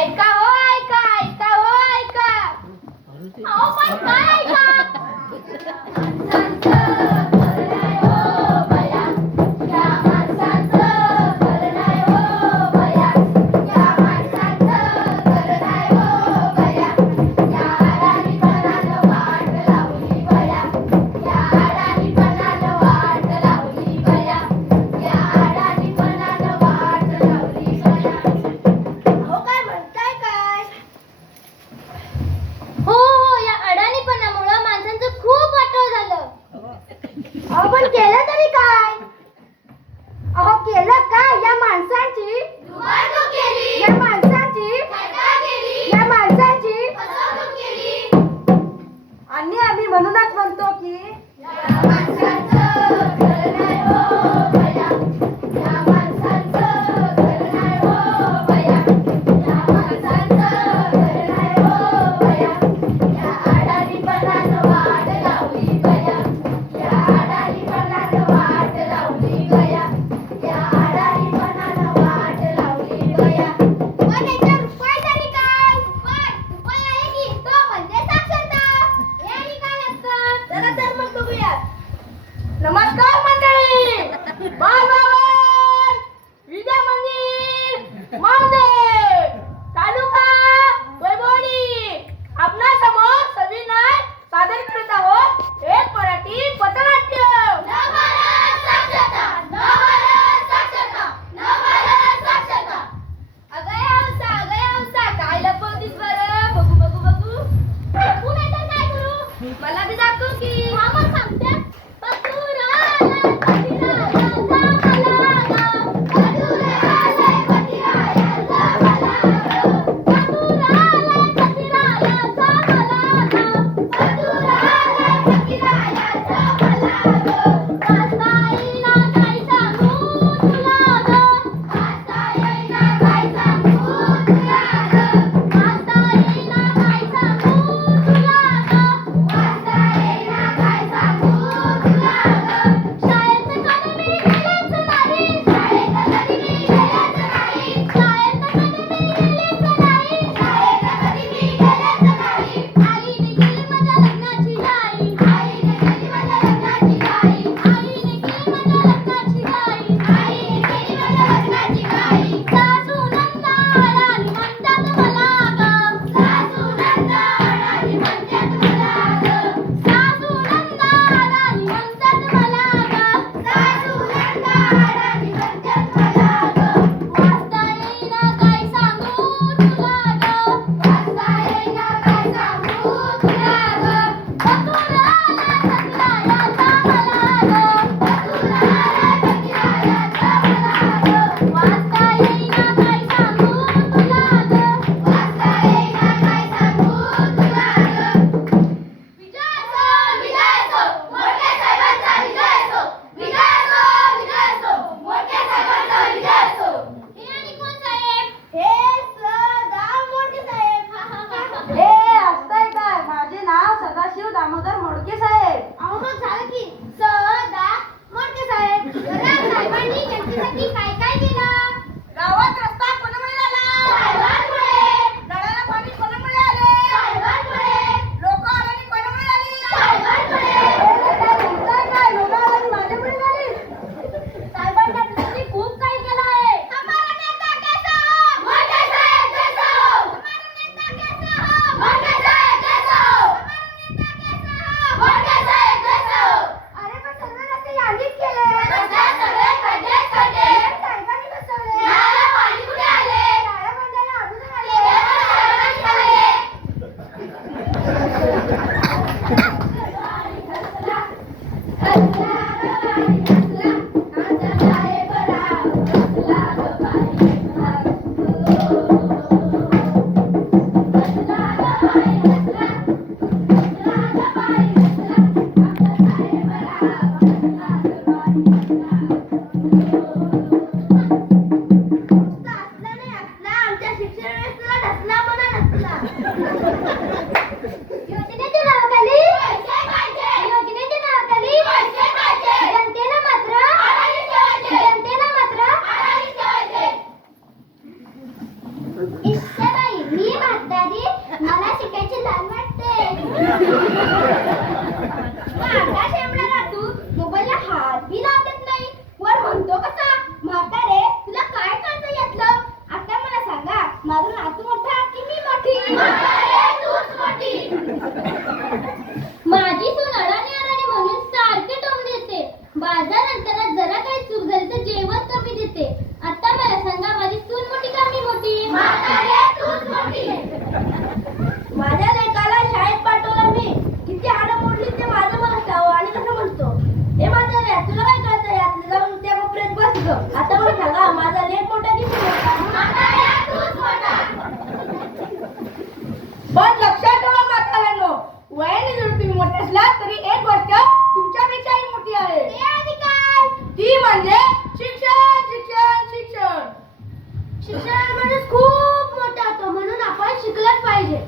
ऐका हो ऐका ऐका हो आपण केलं तरी काय? नमस्कार मंडळी! Bye bye! आता मग का माझा लेट मोठा पण लक्षात ठेवा म्हाताऱ्यानो. वयाने जर तुम्ही मोठे असला तरी एक गोष्ट तुमच्यापेक्षाही मोठी आहे. ती म्हणजे शिक्षण शिक्षण शिक्षण. शिक्षण म्हणजे खूप मोठा होतो म्हणून आपण शिकलंच पाहिजे.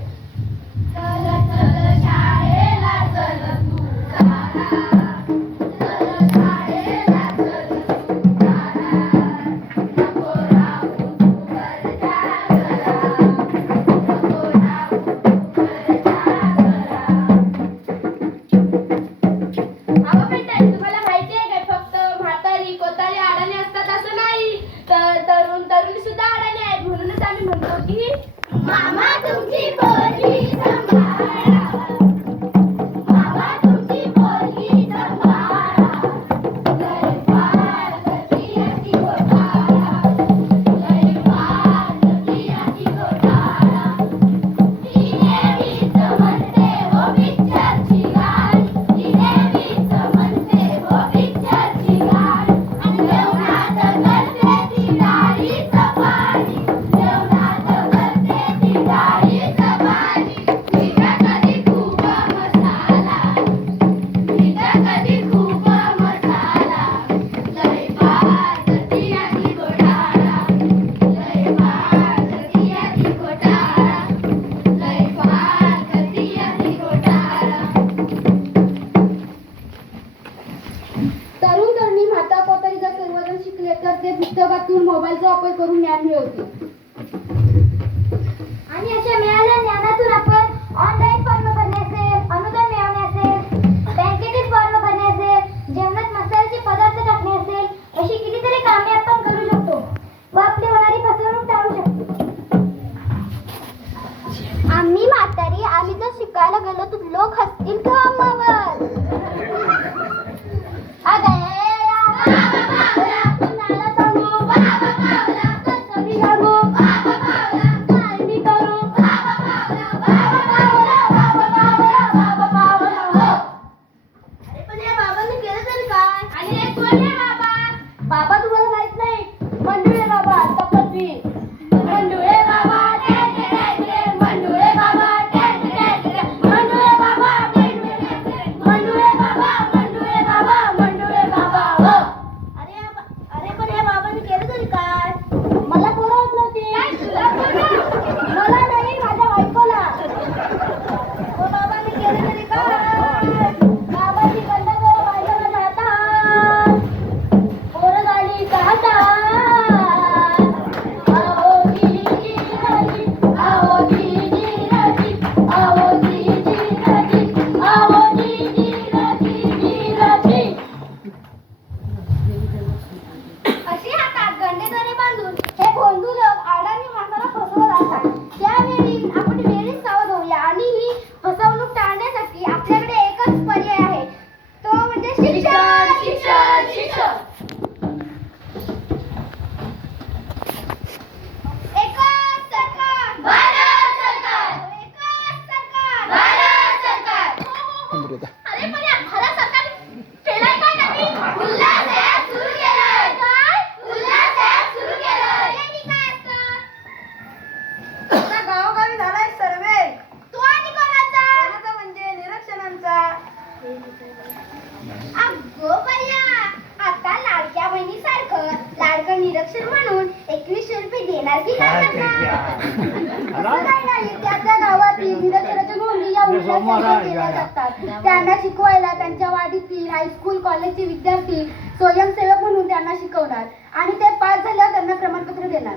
ज्ञानाचा वापर करून ज्ञान मिळवते. आणि अशा मिळाल्या ज्ञानातून आपण ऑनलाईन फॉर्म भरण्याचे अनुदान मिळवणे असेल बँकेतील फॉर्म भरणे असेल जेवणात मसाल्याचे पदार्थ टाकणे असेल अशी कितीतरी कामे आपण करू शकतो व आपली होणारी फसवणूक टाळू शकतो. आम्ही म्हातारी आम्ही जर शिकायला गेलो अगो बया आता लाडक्या बहिणी सारखं लाडकं निरक्षर म्हणून एकवीस रुपये देणार की गावातील निरक्षराच्या या जातात. त्यांना शिकवायला त्यांच्या वाडीतील हायस्कूल कॉलेजचे विद्यार्थी स्वयंसेवक म्हणून त्यांना शिकवणार. आणि ते पास झाल्यावर त्यांना प्रमाणपत्र देणार.